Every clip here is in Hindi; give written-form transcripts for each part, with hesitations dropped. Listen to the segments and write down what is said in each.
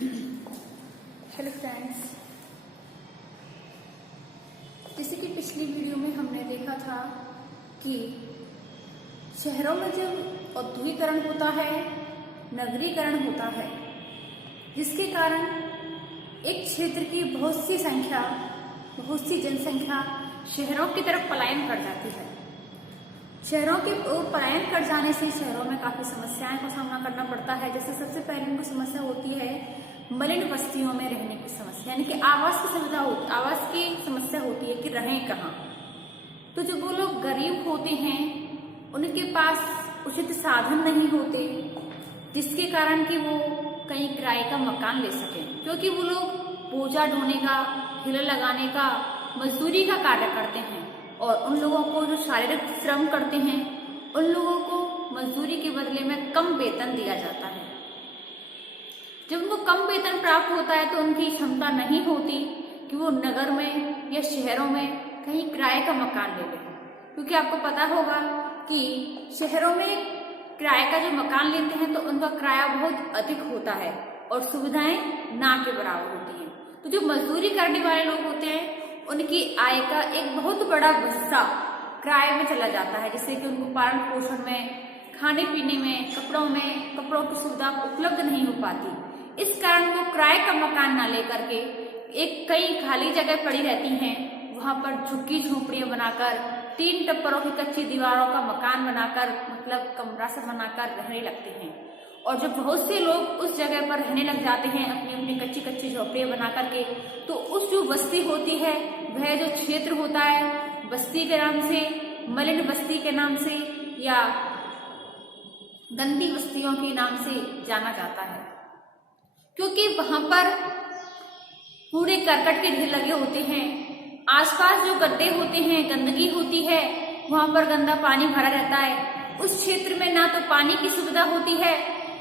हेलो फ्रेंड्स, जैसे कि पिछली वीडियो में हमने देखा था कि शहरों में जब औद्योगिकरण होता है, नगरीकरण होता है, जिसके कारण एक क्षेत्र की बहुत सी जनसंख्या शहरों की तरफ पलायन कर जाती है। शहरों के पलायन कर जाने से शहरों में काफी समस्याओं का सामना करना पड़ता है। जैसे सबसे पहले उनको समस्या होती है मलिन बस्तियों में रहने की समस्या, यानी कि आवास की समस्या होती है कि रहें कहाँ। तो जो वो लोग गरीब होते हैं उनके पास उचित साधन नहीं होते, जिसके कारण कि वो कहीं किराए का मकान ले सकें, क्योंकि वो लोग बोझा ढोने का, ठेला लगाने का, मजदूरी का कार्य करते हैं और उन लोगों को जो शारीरिक श्रम करते हैं उन लोगों को मजदूरी के बदले में कम वेतन दिया जाता है। जब उनको कम वेतन प्राप्त होता है तो उनकी क्षमता नहीं होती कि वो नगर में या शहरों में कहीं किराए का मकान ले लें, क्योंकि आपको पता होगा कि शहरों में किराए का जो मकान लेते हैं तो उनका किराया बहुत अधिक होता है और सुविधाएं ना के बराबर होती हैं। तो जो मजदूरी करने वाले लोग होते हैं उनकी आय का एक बहुत बड़ा हिस्सा किराए में चला जाता है, जिससे कि उनको पालन पोषण में, खाने पीने में, कपड़ों की सुविधा उपलब्ध नहीं हो पाती। इस कारण वो किराए का मकान ना लेकर के एक कई खाली जगह पड़ी रहती हैं, वहां पर झुग्गी झोपड़ियां बनाकर, 3 टप्परों की कच्ची दीवारों का मकान बनाकर, मतलब कमरा से बनाकर रहने लगते हैं। और जब बहुत से लोग उस जगह पर रहने लग जाते हैं अपनी अपनी कच्ची झोपड़ियां बना करके, तो उस जो बस्ती होती है, वह जो क्षेत्र होता है, बस्ती के नाम से, मलिन बस्ती के नाम से या गंदी बस्तियों के नाम से जाना जाता है, क्योंकि वहां पर कूड़े करकट के ढेर लगे होते हैं। आसपास जो गड्ढे होते हैं, गंदगी होती है, वहां पर गंदा पानी भरा रहता है। उस क्षेत्र में ना तो पानी की सुविधा होती है,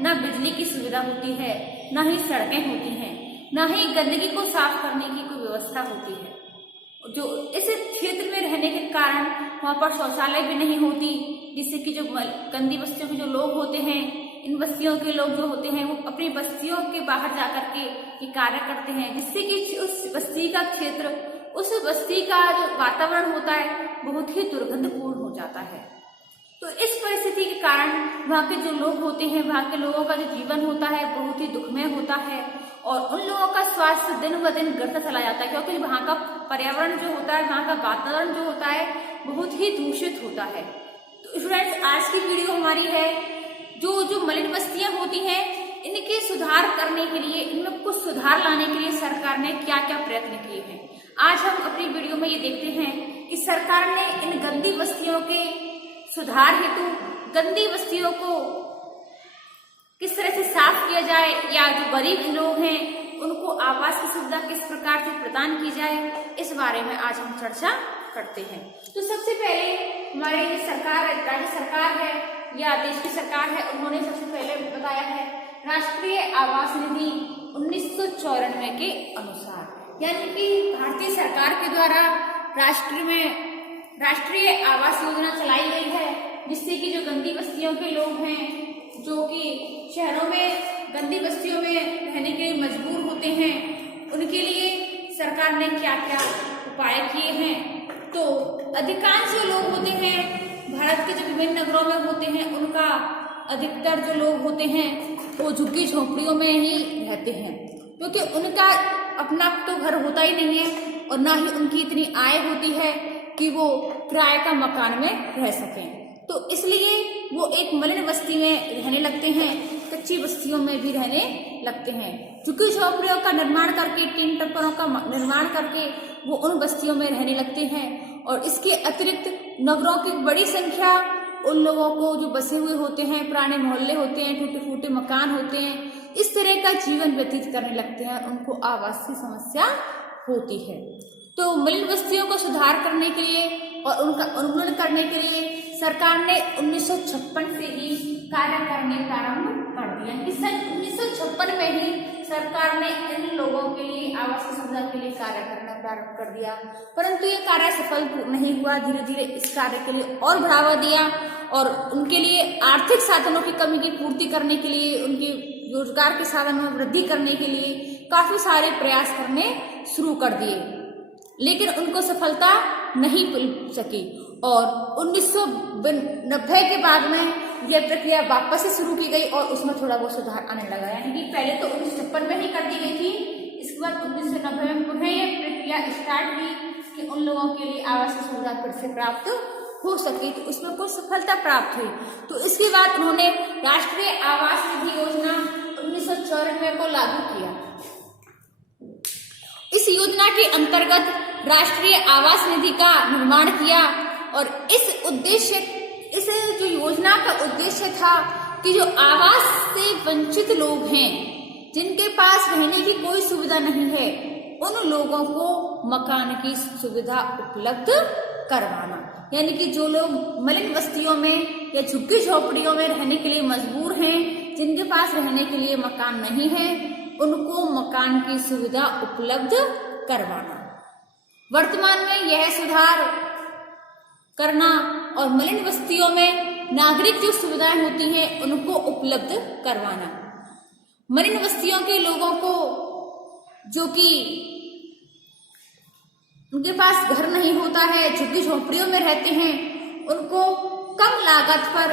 ना बिजली की सुविधा होती है, ना ही सड़कें होती हैं, ना ही गंदगी को साफ करने की कोई व्यवस्था होती है। जो इस क्षेत्र में रहने के कारण वहां पर शौचालय भी नहीं होती, जिससे कि जो गंदी बस्तियों के जो लोग होते हैं, इन बस्तियों के लोग जो होते हैं वो अपनी बस्तियों के बाहर जाकर के ये कार्य करते हैं, जिससे कि उस बस्ती का क्षेत्र, उस बस्ती का जो वातावरण होता है बहुत ही दुर्गंधपूर्ण हो जाता है। तो इस परिस्थिति के कारण वहाँ के जो लोग होते हैं, वहाँ के लोगों का जो जीवन होता है बहुत ही दुखमय होता है और उन लोगों का स्वास्थ्य दिन ब दिन गिरता चला जाता है, क्योंकि वहाँ का पर्यावरण जो होता है, वहाँ का वातावरण जो होता है बहुत ही दूषित होता है। तो स्टूडेंट्स, आज की वीडियो हमारी है जो मलिन बस्तियां होती हैं इनके सुधार करने के लिए, इनमें कुछ सुधार लाने के लिए सरकार ने क्या क्या प्रयत्न किए हैं। आज हम अपनी वीडियो में ये देखते हैं कि सरकार ने इन गंदी बस्तियों के सुधार हेतु गंदी बस्तियों को किस तरह से साफ किया जाए, या जो गरीब लोग हैं उनको आवास की सुविधा किस प्रकार से प्रदान की जाए, इस बारे में आज हम चर्चा करते हैं। तो सबसे पहले हमारे राज्य सरकार है या देश की सरकार है, उन्होंने सबसे पहले बताया है राष्ट्रीय आवास निधि 1994 के अनुसार, यानी कि भारतीय सरकार के द्वारा राष्ट्रीय आवास योजना चलाई गई है, जिससे कि जो गंदी बस्तियों के लोग हैं, जो कि शहरों में गंदी बस्तियों में रहने के लिए मजबूर होते हैं, उनके लिए सरकार ने क्या क्या उपाय किए हैं। तो अधिकांश जो लोग होते हैं भारत के जो विभिन्न नगरों में होते हैं, उनका अधिकतर जो लोग होते हैं वो झुग्गी झोपड़ियों में ही रहते हैं, क्योंकि उनका अपना तो घर होता ही नहीं है और ना ही उनकी इतनी आय होती है कि वो किराए का मकान में रह सकें। तो इसलिए वो एक मलिन बस्ती में रहने लगते हैं, कच्ची बस्तियों में भी रहने लगते हैं। झुग्गी झोपड़ियों का निर्माण करके, 3 टप्परों का निर्माण करके वो उन बस्तियों में रहने लगते हैं। और इसके अतिरिक्त नगरों की बड़ी संख्या उन लोगों को जो बसे हुए होते हैं, पुराने मोहल्ले होते हैं, टूटे फूटे मकान होते हैं, इस तरह का जीवन व्यतीत करने लगते हैं, उनको आवास की समस्या होती है। तो मलिन बस्तियों को सुधार करने के लिए और उनका उन्मूलन करने के लिए सरकार ने 1956 से ही कार्य करने प्रारंभ कर दिया। कि सन 1956 में ही सरकार ने इन लोगों के लिए आवास की सुविधा के लिए कार्य करना प्रारंभ कर दिया, परंतु ये कार्य सफल नहीं हुआ। धीरे धीरे इस कार्य के लिए और बढ़ावा दिया और उनके लिए आर्थिक साधनों की कमी की पूर्ति करने के लिए, उनके रोजगार के साधनों में वृद्धि करने के लिए काफी सारे प्रयास करने शुरू कर दिए, लेकिन उनको सफलता नहीं मिल सकी। और 1990 के बाद में यह प्रक्रिया वापस से शुरू की गई और उसमें थोड़ा बहुत सुधार आने लगा, यानी कि पहले तो 1956 में ही कर दी गई थी, इसके बाद 1990 में पुनः यह प्रक्रिया स्टार्ट हुई कि उन लोगों के लिए आवास की सुविधा फिर से प्राप्त हो सके, तो उसमें कुछ सफलता प्राप्त हुई। तो इसके बाद उन्होंने राष्ट्रीय आवास निधि योजना 1994 को लागू किया। इस योजना के अंतर्गत राष्ट्रीय आवास निधि का निर्माण किया और इस जो योजना का उद्देश्य था कि जो आवास से वंचित लोग हैं, जिनके पास रहने की कोई सुविधा नहीं है, उन लोगों को मकान की सुविधा उपलब्ध करवाना। यानी कि जो लोग मलिन बस्तियों में या झुग्गी झोपड़ियों में रहने के लिए मजबूर हैं, जिनके पास रहने के लिए मकान नहीं है, उनको मकान की सुविधा उपलब्ध करवाना। वर्तमान में यह सुधार करना और मलिन बस्तियों में नागरिक जो सुविधाएं होती हैं उनको उपलब्ध करवाना। मलिन बस्तियों के लोगों को जो कि उनके पास घर नहीं होता है, झुग्गी झोपड़ियों में रहते हैं, उनको कम लागत पर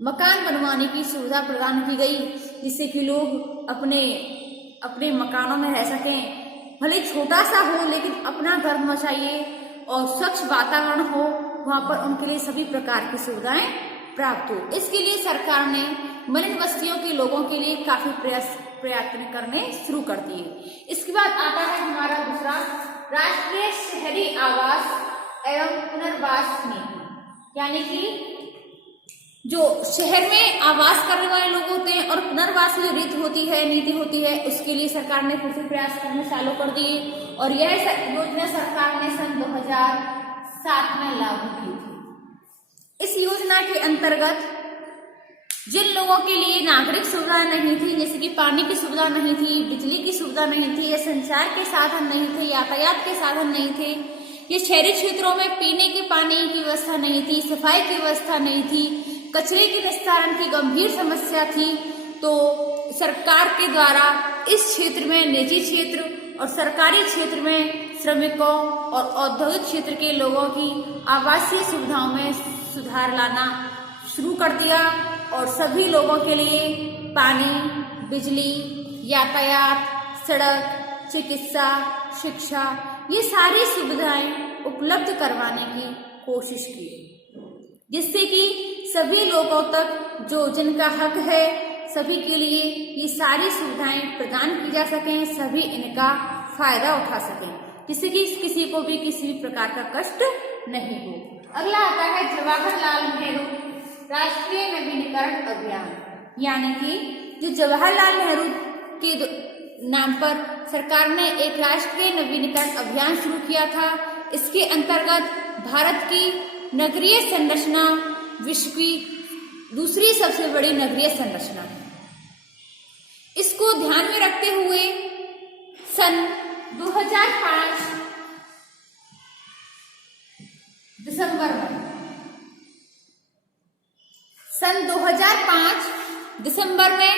मकान बनवाने की सुविधा प्रदान की गई, जिससे कि लोग अपने मकानों में रह सकें। भले छोटा सा हो लेकिन अपना घर होना चाहिए और स्वच्छ वातावरण हो, वहां पर उनके लिए सभी प्रकार की सुविधाएं प्राप्त हो। इसके लिए सरकार ने मलिन बस्तियों के लोगों के लिए काफी प्रयत्न करने शुरू कर दिए। इसके बाद आता है हमारा दूसरा राष्ट्रीय शहरी आवास एवं पुनर्वास नीति, यानी कि जो शहर में आवास करने वाले लोग होते हैं और पुनर्वास की रीति होती है, उसके लिए सरकार ने फिर से प्रयास करने चालू कर दिए और यह योजना सरकार ने सन 2007 में लागू की थी। इस योजना के अंतर्गत जिन लोगों के लिए नागरिक सुविधा नहीं थी, जैसे कि पानी की सुविधा नहीं थी, बिजली की सुविधा नहीं थी, या संचार के साधन नहीं थे, यातायात के साधन नहीं थे, ये शहरी क्षेत्रों में पीने के पानी की व्यवस्था नहीं थी, सफाई की व्यवस्था नहीं थी, कचरे के निस्तारण की गंभीर समस्या थी, तो सरकार के द्वारा इस क्षेत्र में निजी क्षेत्र और सरकारी क्षेत्र में श्रमिकों और औद्योगिक क्षेत्र के लोगों की आवासीय सुविधाओं में सुधार लाना शुरू कर दिया और सभी लोगों के लिए पानी, बिजली, यातायात, सड़क, चिकित्सा, शिक्षा, ये सारी सुविधाएं उपलब्ध करवाने की कोशिश की, जिससे कि सभी लोगों तक जो जिनका हक है, सभी के लिए ये सारी सुविधाएं प्रदान की जा सकें, सभी इनका फायदा उठा सकें, जिससे कि किसी को भी किसी भी प्रकार का कष्ट नहीं हो। अगला आता है जवाहरलाल नेहरू राष्ट्रीय नवीनीकरण अभियान, यानी कि जो जवाहरलाल नेहरू के नाम पर सरकार ने एक राष्ट्रीय नवीनीकरण अभियान शुरू किया था। इसके अंतर्गत भारत की नगरीय संरचना विश्व की दूसरी सबसे बड़ी नगरीय संरचना है। इसको ध्यान में रखते हुए सन 2005 दिसंबर में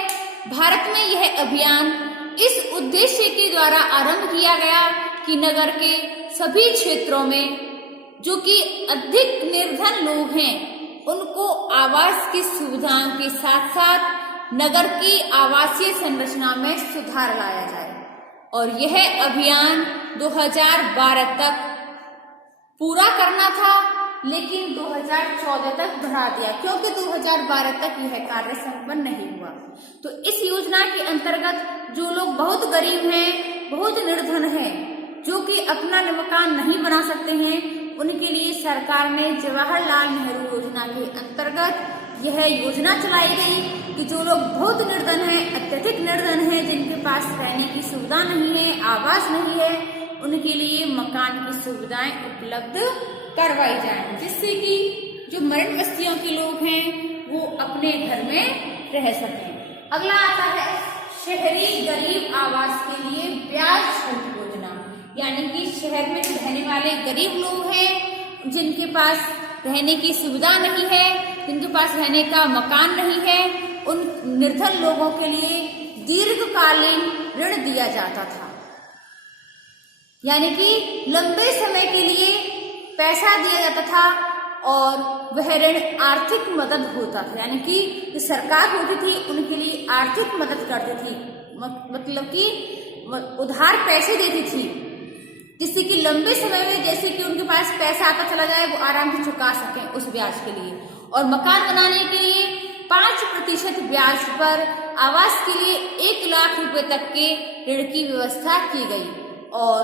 भारत में यह अभियान इस उद्देश्य के द्वारा आरंभ किया गया कि नगर के सभी क्षेत्रों में जो कि अधिक निर्धन लोग हैं, उनको आवास की सुविधाओं के साथ साथ नगर की आवासीय संरचना में सुधार लाया जाए। और यह अभियान 2012 तक पूरा करना था, लेकिन 2014 तक बढ़ा दिया, क्योंकि 2012 तक यह कार्य संपन्न नहीं हुआ। तो इस योजना के अंतर्गत जो लोग बहुत गरीब हैं, बहुत निर्धन हैं, जो कि अपना मकान नहीं बना सकते हैं, उनके लिए सरकार ने जवाहरलाल नेहरू योजना के अंतर्गत यह योजना चलाई गई कि जो लोग बहुत निर्धन हैं, अत्यधिक निर्धन हैं, जिनके पास रहने की सुविधा नहीं है, आवास नहीं है, उनके लिए मकान की सुविधाएं उपलब्ध करवाई जाए, जिससे कि जो मलिन बस्तियों के लोग हैं वो अपने घर में रह सकें। अगला आता है शहरी गरीब आवास के लिए ब्याज छूट योजना, यानी कि शहर में जो रहने वाले गरीब लोग हैं, जिनके पास रहने की सुविधा नहीं है, जिनके पास रहने का मकान नहीं है, उन निर्धन लोगों के लिए दीर्घकालीन ऋण दिया जाता था। यानी कि लंबे समय के लिए पैसा दिया जाता था और वह ऋण आर्थिक मदद होता था, यानी कि जो सरकार होती थी उनके लिए आर्थिक मदद करती थी, मतलब कि उधार पैसे देती थी, जिससे कि लंबे समय में जैसे कि उनके पास पैसा आता चला जाए वो आराम से चुका सकें उस ब्याज के लिए। और मकान बनाने के लिए 5% ब्याज पर आवास के लिए 1 लाख रुपए तक के ऋण की व्यवस्था की गई। और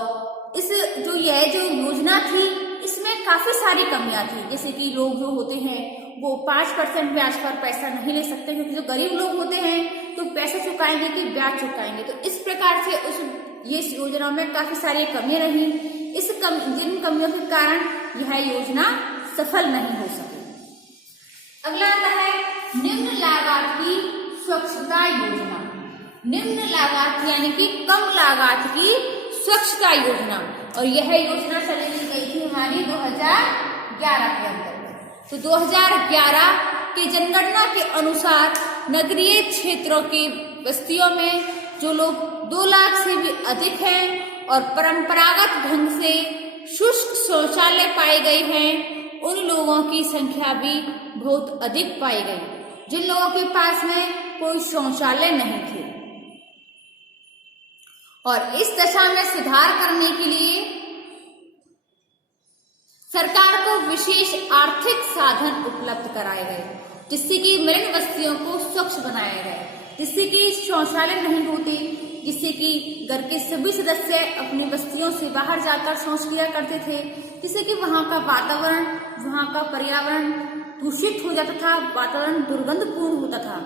इस जो योजना थी इसमें काफी सारी कमियां थी, जैसे कि लोग जो होते हैं वो 5% ब्याज पर पैसा नहीं ले सकते, क्योंकि जो गरीब लोग होते हैं तो पैसा चुकाएंगे कि ब्याज चुकाएंगे। तो इस प्रकार से ये योजना में काफी सारी कमियां रही। जिन कमियों के कारण यह योजना सफल नहीं हो सकी। अगला आता है निम्न लागत की स्वच्छता योजना। निम्न लागत यानी कि कम लागत की स्वच्छता योजना, और यह योजना चलाई गई थी हमारी 2011 के अंतर्गत। तो 2011 के जनगणना के अनुसार नगरीय क्षेत्रों की बस्तियों में जो लोग 2 लाख से भी अधिक हैं और परंपरागत ढंग से शुष्क शौचालय पाए गए हैं, उन लोगों की संख्या भी बहुत अधिक पाई गई, जिन लोगों के पास में कोई शौचालय नहीं थे। और इस दशा में सुधार करने के लिए सरकार को विशेष आर्थिक साधन उपलब्ध कराए गए, जिससे कि मलिन बस्तियों को स्वच्छ बनाया गया, जिससे कि शौचालय नहीं होते, जिससे कि घर के सभी सदस्य अपनी बस्तियों से बाहर जाकर शौच किया करते थे, जिससे कि वहां का वातावरण, वहां का पर्यावरण दूषित हो जाता था, वातावरण दुर्गंधपूर्ण होता था,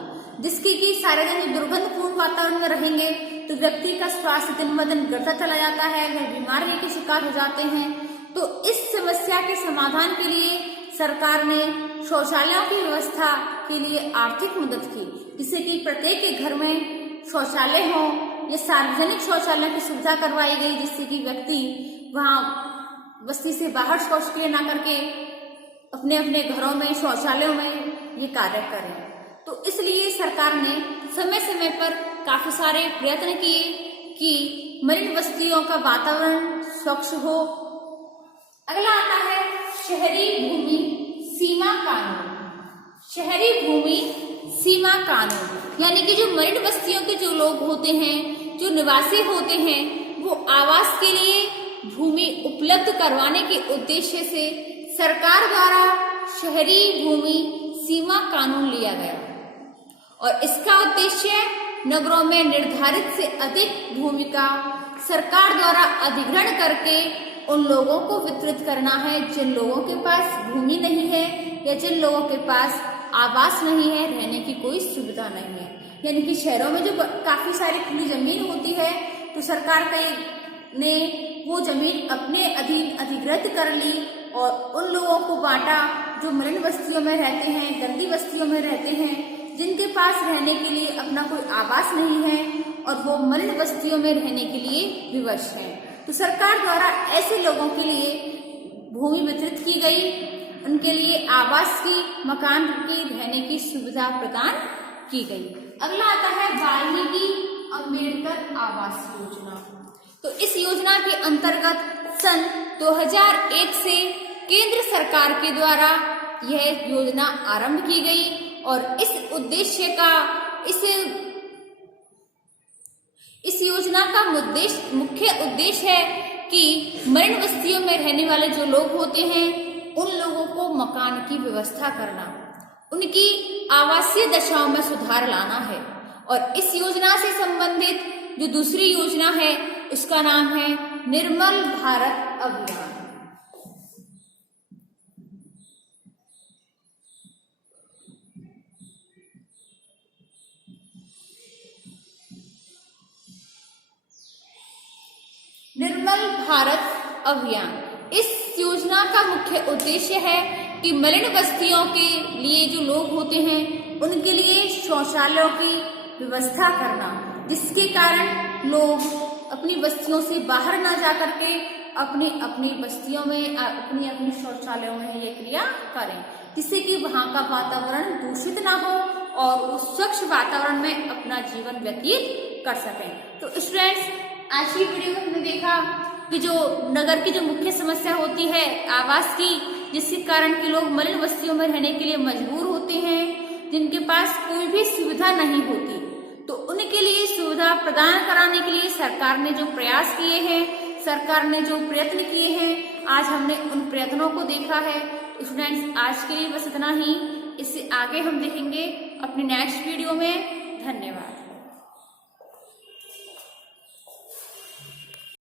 जिसके कि सारे दिन दुर्गंधपूर्ण वातावरण में रहेंगे तो व्यक्ति का स्वास्थ्य दिन ब दिन गिरता चला जाता है, वह बीमारी के शिकार हो जाते हैं। तो इस समस्या के समाधान के लिए सरकार ने शौचालयों की व्यवस्था के लिए आर्थिक मदद की, जिससे कि प्रत्येक के घर में शौचालय हो, ये सार्वजनिक शौचालय की सुविधा करवाई गई, जिससे कि व्यक्ति वहां बस्ती से बाहर शौच क्रिया ना करके अपने अपने घरों में शौचालयों में ये कार्य करें। तो इसलिए सरकार ने समय समय पर काफी सारे प्रयत्न किए कि मलिन बस्तियों का वातावरण स्वच्छ हो। अगला आता है शहरी भूमि सीमा कानून। शहरी भूमि सीमा कानून यानी कि जो मलिन बस्तियों के जो लोग होते हैं, जो निवासी होते हैं, वो आवास के लिए भूमि उपलब्ध करवाने के उद्देश्य से सरकार द्वारा शहरी भूमि सीमा कानून लिया गया। और इसका उद्देश्य नगरों में निर्धारित से अधिक भूमि का सरकार द्वारा अधिग्रहण करके उन लोगों को वितरित करना है जिन लोगों के पास भूमि नहीं है या जिन लोगों के पास आवास नहीं है, रहने की कोई सुविधा नहीं है। यानी कि शहरों में जो काफी सारी खुली जमीन होती है तो सरकार ने वो जमीन अपने अधीन अधिग्रहित कर ली और उन लोगों को बांटा जो मलिन बस्तियों में रहते हैं, गंदी बस्तियों में रहते हैं, जिनके पास रहने के लिए अपना कोई आवास नहीं है और वो मलिन बस्तियों में रहने के लिए विवश हैं। तो सरकार द्वारा ऐसे लोगों के लिए भूमि वितरित की गई, उनके लिए आवास की, मकान की, रहने की सुविधा प्रदान की गई। अगला आता है वाल्मीकि अम्बेडकर आवास योजना। तो इस योजना के अंतर्गत सन 2001 से केंद्र सरकार के द्वारा यह योजना आरंभ की गई और इस उद्देश्य का इस योजना का मुख्य उद्देश्य है कि मलिन बस्तियों में रहने वाले जो लोग होते हैं उन लोगों को मकान की व्यवस्था करना, उनकी आवासीय दशाओं में सुधार लाना है। और इस योजना से संबंधित जो दूसरी योजना है उसका नाम है निर्मल भारत अभियान। निर्मल भारत अभियान, इस योजना का मुख्य उद्देश्य है कि मलिन बस्तियों के लिए जो लोग होते हैं उनके लिए शौचालयों की व्यवस्था करना, जिसके कारण लोग अपनी बस्तियों से बाहर ना जा करके अपनी अपनी बस्तियों में अपनी अपनी शौचालयों में ये क्रिया करें, जिससे कि वहां का वातावरण दूषित ना हो और वो स्वच्छ वातावरण में अपना जीवन व्यतीत कर सकें। तो स्टूडेंट्स, आज की वीडियो में हमने देखा कि जो नगर की जो मुख्य समस्या होती है आवास की, जिसके कारण कि लोग मलिन बस्तियों में रहने के लिए मजबूर होते हैं, जिनके पास कोई भी सुविधा नहीं होती, तो उनके लिए सुविधा प्रदान कराने के लिए सरकार ने जो प्रयास किए हैं, सरकार ने जो प्रयत्न किए हैं, आज हमने उन प्रयत्नों को देखा है। स्टूडेंट्स, आज के लिए बस इतना ही। इससे आगे हम देखेंगे अपनी नेक्स्ट वीडियो में। धन्यवाद।